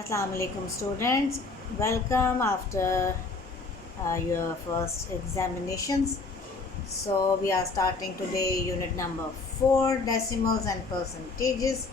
Assalamu alaikum students. Welcome after your first examinations. So we are starting today unit number 4, decimals and percentages,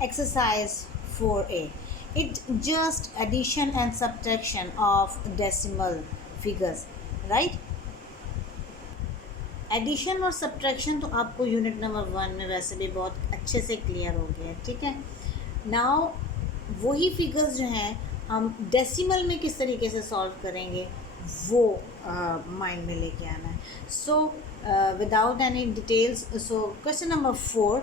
exercise 4a. It just addition and subtraction of decimal figures, right? Addition और subtraction तो आपको unit number 1 में वैसे भी बहुत अच्छे से clear हो गया है, ठीक है. नाउ वही फिगर्स जो हैं हम डेसिमल में किस तरीके से सॉल्व करेंगे वो माइंड में लेके आना है. So without any details, so question number 4,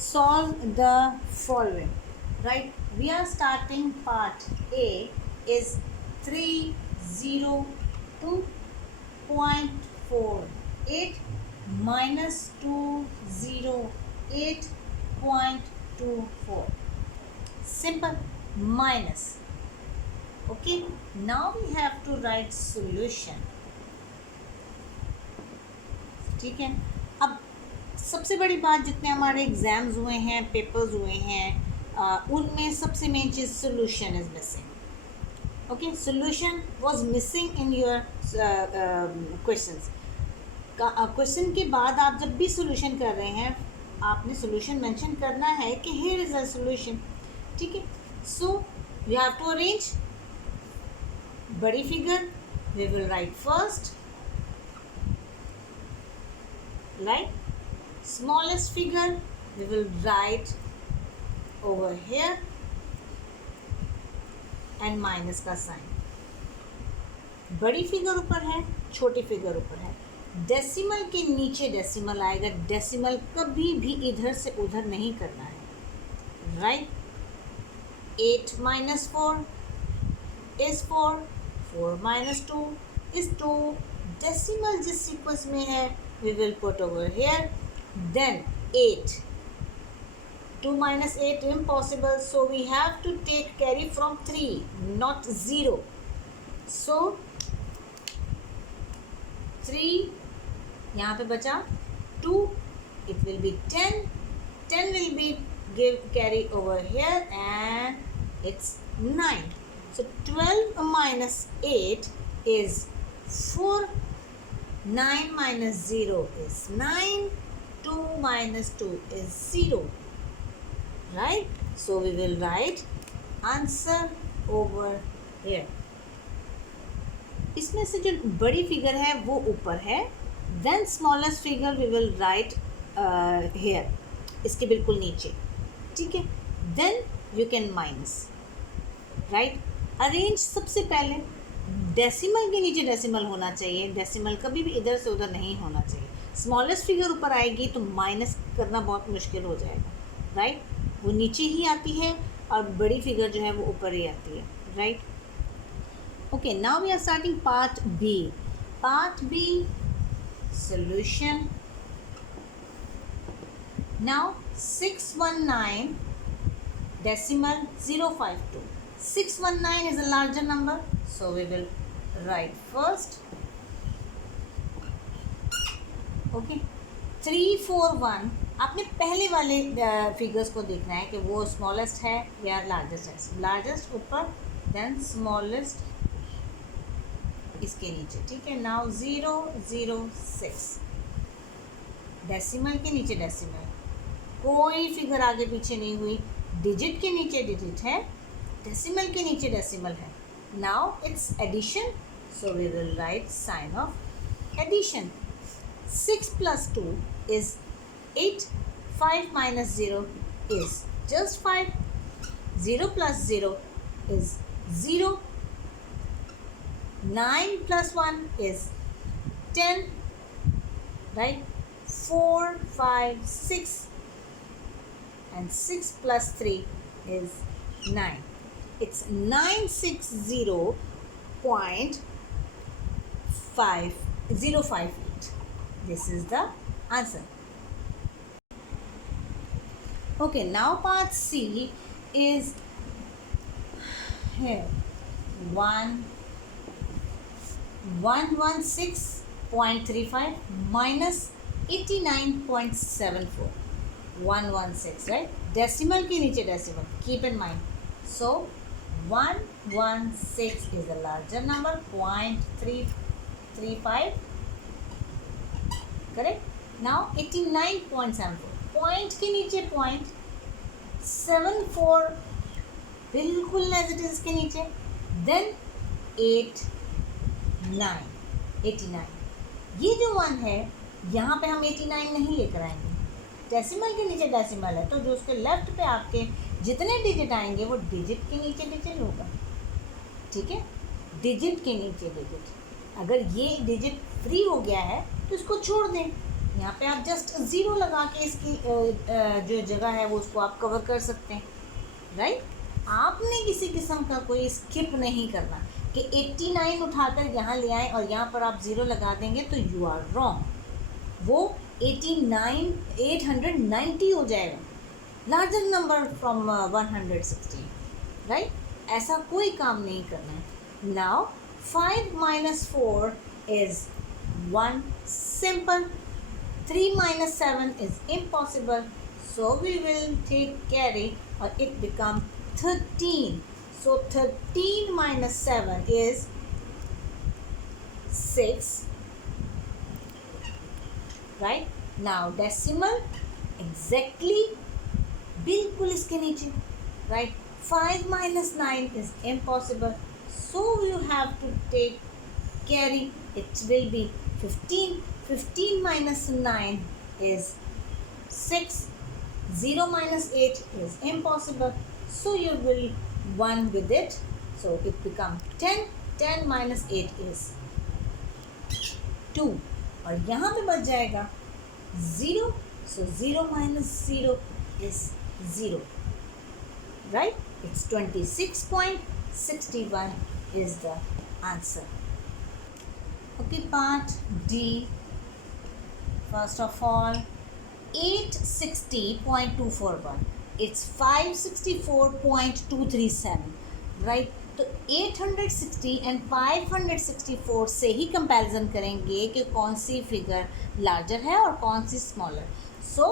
solve the following. Right, we are starting part A is 302.48 minus 208.24. Simple. Minus. Okay, now we have to write solution. ठीक है. अब सबसे बड़ी बात, जितने हमारे एग्जाम्स हुए हैं, पेपर्स हुए हैं, उनमें सबसे main cheese solution is missing. Okay, solution was missing in your questions. Question के बाद आप जब भी सोल्यूशन कर रहे हैं आपने सोल्यूशन मेंशन करना है कि हियर इज अ सोल्यूशन. ठीक है. So you have to arrange. बड़ी figure we will write first, right. Smallest figure we will write over here and minus का साइन. बड़ी फिगर ऊपर है, छोटी फिगर ऊपर है. डेसिमल के नीचे डेसिमल आएगा. डेसिमल कभी भी इधर से उधर नहीं करना है, right. 8 minus 4 is 4. 4 minus 2 is 2. Decimal जिस सीक्वेंस में है we will put over here. Then 8. 2 minus 8 impossible, so we have to take carry from 3, not 0. So 3 यहाँ पे बचा 2, it will be 10. 10 will be give carry over here and it's 9. So 12 minus 8 is 4. 9 minus 0 is 9. 2 minus 2 is 0. Right? So we will write answer over here. इसमें से जो बड़ी figure है वो ऊपर है. Then smallest figure we will write here, इसके बिल्कुल नीचे. ठीक है. Then you can minus, right. Arrange. सबसे पहले डेसिमल के नीचे डेसिमल होना चाहिए. डेसिमल कभी भी इधर से उधर नहीं होना चाहिए. स्मॉलेस्ट फिगर ऊपर आएगी तो माइनस करना बहुत मुश्किल हो जाएगा, राइट. वो नीचे ही आती है और बड़ी फिगर जो है वो ऊपर ही आती है, right. Okay, now we are starting part B. Part B, solution. Now 619 decimal 052. 619 is a larger number, so we will write first. Okay, 341. आपने पहले वाले फिगर्स को देखना है कि वो स्मॉलेस्ट है या लार्जेस्ट है. लार्जेस्ट ऊपर, देन स्मॉलेस्ट इसके नीचे. ठीक है. नाउ 006. डेसिमल के नीचे डेसिमल, कोई फिगर आगे पीछे नहीं हुई. डिजिट के नीचे डिजिट है, डेसिमल के नीचे डेसिमल है. Now it's addition, so we will write sign of addition. 6 plus 2 is 8. 5 minus 0 is just 5. 0 plus 0 is 0. 9 plus 1 is 10, right. 4, 5, 6 and 6 plus 3 is 9. It's 960.5058. This is the answer. Okay, now part C is here. 116.35 minus 89.74. 116, right. Decimal के नीचे decimal, keep in mind. So 116 is a larger number, 0.335, correct. Now 89.74, point के नीचे 0.74 बिल्कुल as it is के नीचे, then 89, ये जो 1 है यहाँ पे हम 89 नहीं लेकर आएंगे, डेसिमल के नीचे डेसिमल है, तो जो उसके लेफ्ट पे आपके जितने डिजिट आएंगे वो डिजिट के नीचे डिजिट होगा, ठीक है, डिजिट के नीचे डिजिट। अगर ये डिजिट फ्री हो गया है तो इसको छोड़ दें, यहाँ पे आप जस्ट 0 लगा के इसकी जो जगह है वो उसको आप कवर कर सकते हैं, राइट। आपने किसी किस्म का कोई स्किप नहीं करना कि 89 उठाकर यहाँ ले आएँ और यहाँ पर आप 0 लगा देंगे तो यू आर रॉन्ग, वो 890 हो जाएगा, लार्जर नंबर फ्रॉम 116, राइट। ऐसा कोई काम नहीं करना है। Now 5 minus 4 is 1, simple. 3 minus 7 is impossible, so we will take carry or it become 13. So 13 minus 7 is 6, right. Now decimal exactly बिल्कुल इसके नीचे, right. 5 minus 9 is impossible, so you have to take carry, it will be 15. 15 minus 9 is 6. 0 minus 8 is impossible, so you will 1 with it, so it becomes 10. 10 minus 8 is 2, और यहाँ पे बच जाएगा 0, so 0 minus 0 is 0, right. It's 26.61 is the answer. Okay, part D. First of all, 860.241, it's 564.237, right. तो 860 and 564 से ही comparison करेंगे कि कौन सी फिगर लार्जर है और कौन सी smaller. So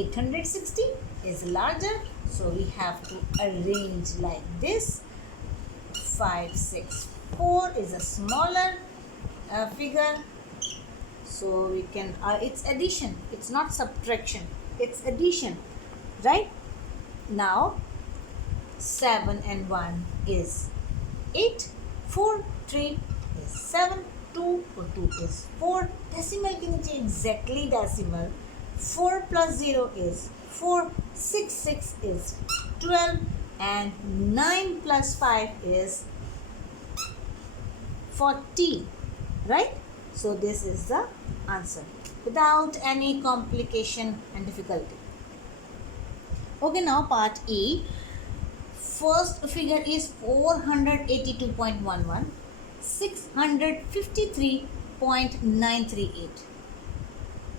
860 is larger, so we have to arrange like this. 564 is a smaller figure, so we can it's addition, it's not subtraction, it's addition, right. Now 7 and 1 is 8, 4, 3 is 7, 2 or 2 is 4, decimal के नीचे exactly decimal, 4 plus 0 is 4, 6 is 12 and 9 plus 5 is 40, right. So this is the answer without any complication and difficulty. Okay, now part E. First figure is 482.11, 653.938.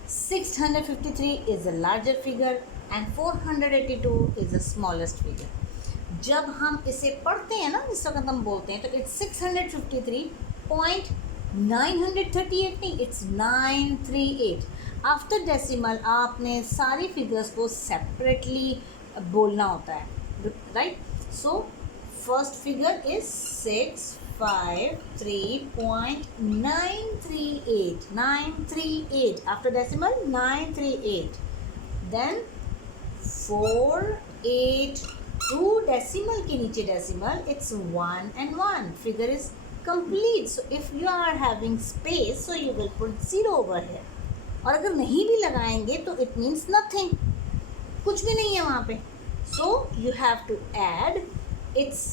653 is the larger figure and 482 is the smallest figure. जब हम इसे पढ़ते हैं ना, इस वक्त हम बोलते हैं तो it's 653.938 नहीं, it's 938. आफ्टर डेसिमल आपने सारी फिगर्स को सेपरेटली बोलना होता है, right. So first figure is 653.938. After decimal 938. Then 482 decimal के नीचे decimal, it's 1 and 1. Figure is complete. So if you are having space, so you will put 0 over here. और अगर नहीं भी लगाएंगे तो it means nothing, कुछ भी नहीं है वहाँ पे. So you have to add, it's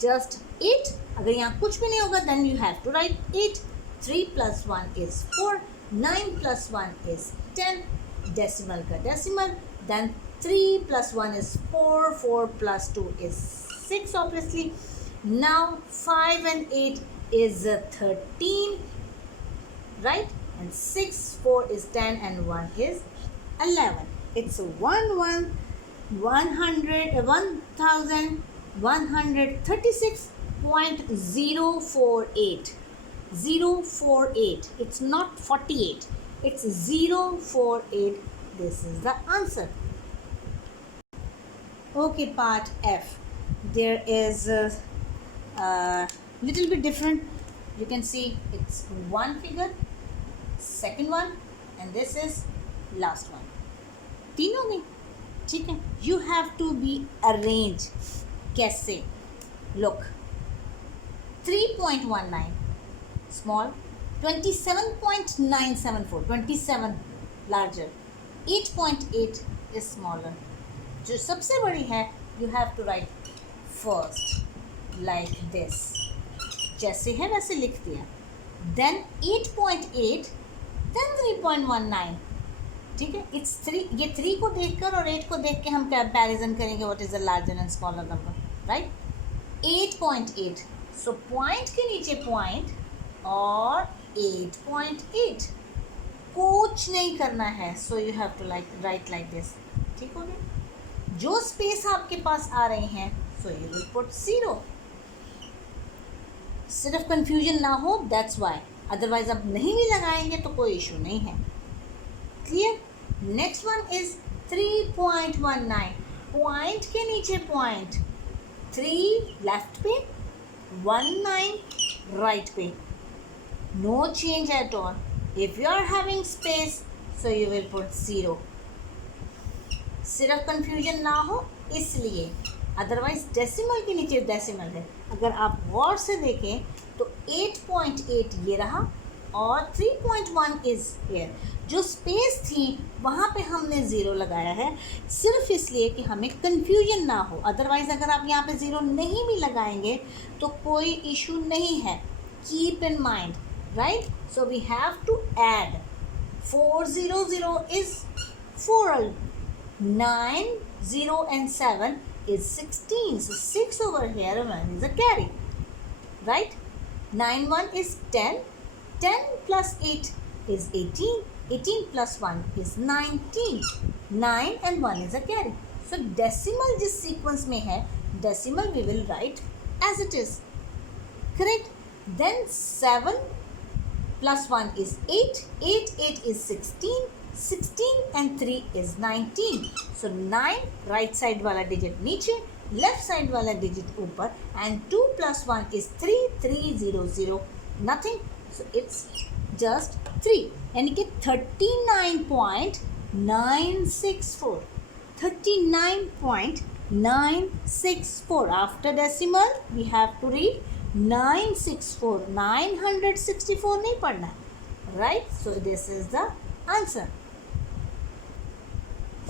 just 8. अगर यहाँ कुछ भी नहीं होगा then you have to write 8. 3 plus 1 is 4, 9 plus 1 is 10, decimal का decimal, then 3 plus 1 is 4, 4 plus 2 is 6 obviously. Now 5 and 8 is 13, right, and 6, 4 is 10 and 1 is 11. It's 1136.048. 048. It's not 48. It's 048. This is the answer. Okay, part F. There is little bit different. You can see it's one figure, second one, and this is last one. तीन हो गई, ठीक है. You have to be arrange. कैसे? Look, 3.19 small, 27.974, 27 larger, 8.8 is smaller. जो सबसे बड़ी है you have to write first like this, जैसे है वैसे लिख दिया. Then 8.8, then 3.19. ठीक है. It's 3. ये 3 को देखकर और 8 को देख के हम कंपैरिजन करेंगे what is the larger and smaller number, right? 8.8. So point के नीचे पॉइंट और 8.8. कुछ नहीं करना है. So you have to write like this. ठीक हो गया. जो स्पेस आपके पास आ रहे हैं so you will put 0. सिर्फ कंफ्यूजन ना हो, दैट्स वाई. अदरवाइज आप नहीं भी लगाएंगे तो कोई इशू नहीं है. Clear. Next one is 3.19. Point के नीचे पॉइंट, 3 लेफ्ट पे, 19 राइट पे. No change at all. If you are having space so you will put 0. सिर्फ कंफ्यूजन ना हो इसलिए. अदरवाइज डेसिमल के नीचे डेसिमल है. अगर आप गौर से देखें तो 8.8 ये रहा और 3.1 इज़ हियर. जो स्पेस थी वहाँ पे हमने 0 लगाया है सिर्फ इसलिए कि हमें कंफ्यूजन ना हो. अदरवाइज अगर आप यहाँ पे 0 नहीं भी लगाएंगे तो कोई इशू नहीं है. Keep in mind, right. So we have to add. 400 is 4. 9, 0 and 7 is 16. So 6 over here and 1 is a carry. Right? 9, 1 is 10. 10 plus 8 is 18. 18 plus 1 is 19. 9 and 1 is a carry. So decimal जिस sequence में है, decimal we will write as it is. Correct? Then 7 plus 1 is 8. 8 is 16. 16 and 3 is 19. So 9 right side वाला digit नीचे, left side वाला digit ऊपर, and 2 plus 1 is 3. 300 nothing. So it's just 3. यानी कि 39.964. 39.964. After decimal we have to read 964. 964 नहीं पढ़ना है, right? So this is the answer.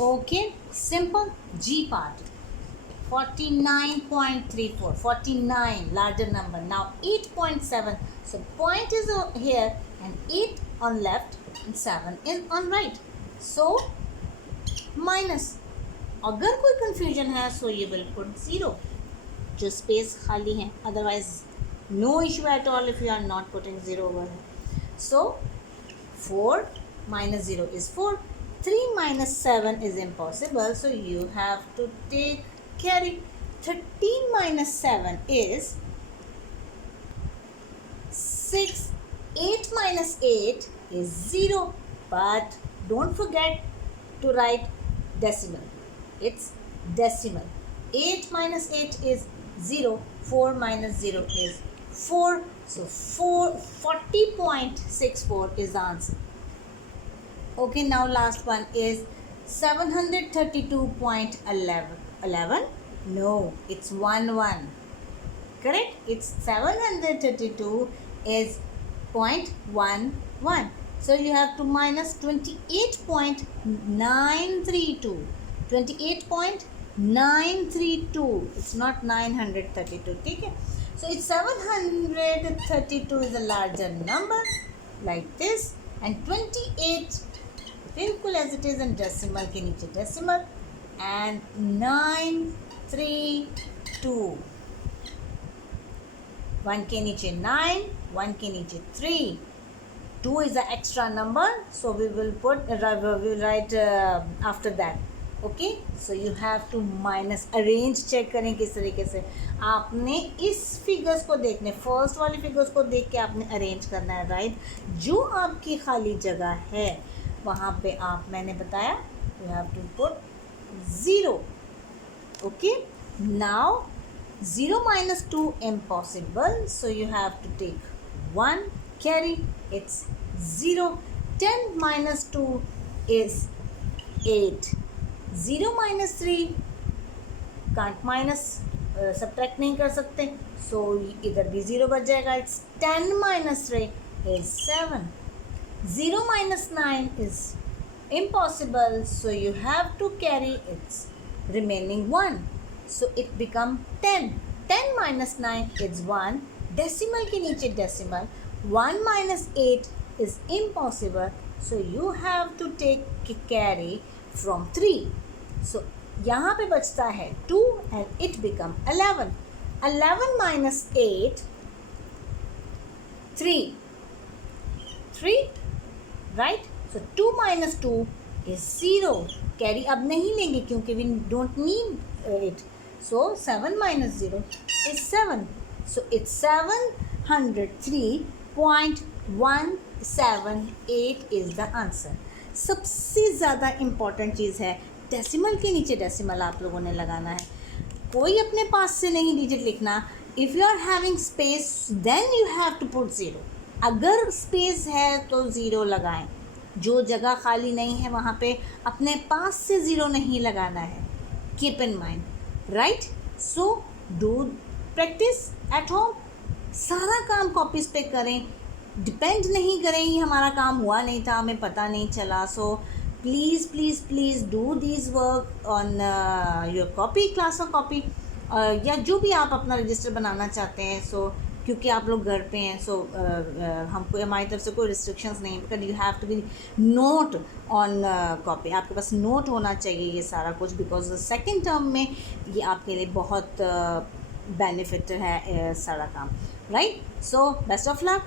Okay, simple. G part. 49.34. 49 larger number. Now 8.7. So point is here and 8 on left and 7 is on right. So minus. अगर कोई confusion है so you will put 0. जो space खाली है. Otherwise no issue at all if you are not putting 0 over here. So 4 minus 0 is 4. 3 minus 7 is impossible, so you have to take carry. 13 minus 7 is 6. 8 minus 8 is 0. But don't forget to write decimal. It's decimal. 8 minus 8 is 0. 4 minus 0 is 4. So 40.64 is the answer. Okay, now last one is 732.11. No, it's 11. Correct? It's 732 is 0.11. So you have to minus 28.932. 28.932. It's not 932. Okay? So it's 732 is a larger number like this, and 28 बिल्कुल as it is and decimal के नीचे decimal and 932. 1 के नीचे 9, 1 के नीचे 3. 2 is an extra number, so we will write after that. Okay, so you have to minus. Arrange check करें किस तरीके से. आपने इस फिगर्स को देखने, फर्स्ट वाली फिगर्स को देख के आपने अरेंज करना है, राइट. जो आपकी खाली जगह है वहाँ पे आप, मैंने बताया, you have to put 0. Okay, now 0 minus 2 impossible, so you have to take 1 carry, it's 0. 10 minus 2 is 8. 0 minus 3 can't minus subtract नहीं कर सकते, so इधर भी 0 बच जाएगा. It's 10 minus 3 is 7. 0 minus 9 is impossible, so you have to carry its remaining 1, so it become 10. 10 minus 9 is 1. Decimal के नीचे decimal. 1 minus 8 is impossible, so you have to take carry from 3. So यहाँ पे बचता है 2 and it become 11. 11 minus 8 3. 3 right, so 2 minus 2 is 0. Carry अब नहीं लेंगे क्योंकि we don't need it, so 7 minus 0 is 7, so it's 703.178 is the answer. सबसे ज़्यादा इम्पॉर्टेंट चीज़ है, डेसिमल के नीचे डेसिमल आप लोगों ने लगाना है, कोई अपने पास से नहीं डिजिट लिखना. If you are having space then you have to put 0. अगर स्पेस है तो 0 लगाएं, जो जगह खाली नहीं है वहाँ पे अपने पास से 0 नहीं लगाना है. Keep in mind, right. So do practice at home. सारा काम कॉपीज़ पे करें, डिपेंड नहीं करें ये हमारा काम हुआ नहीं था, हमें पता नहीं चला. So please please please do this work on your copy, class और कॉपी, या जो भी आप अपना रजिस्टर बनाना चाहते हैं. सो क्योंकि आप लोग घर पे हैं, सो हमको हमारी तरफ से कोई रिस्ट्रिक्शंस नहीं, because you have to be note on copy. आपके पास नोट होना चाहिए ये सारा कुछ, बिकॉज सेकेंड टर्म में ये आपके लिए बहुत बेनिफिट है सारा काम, right. So best of luck.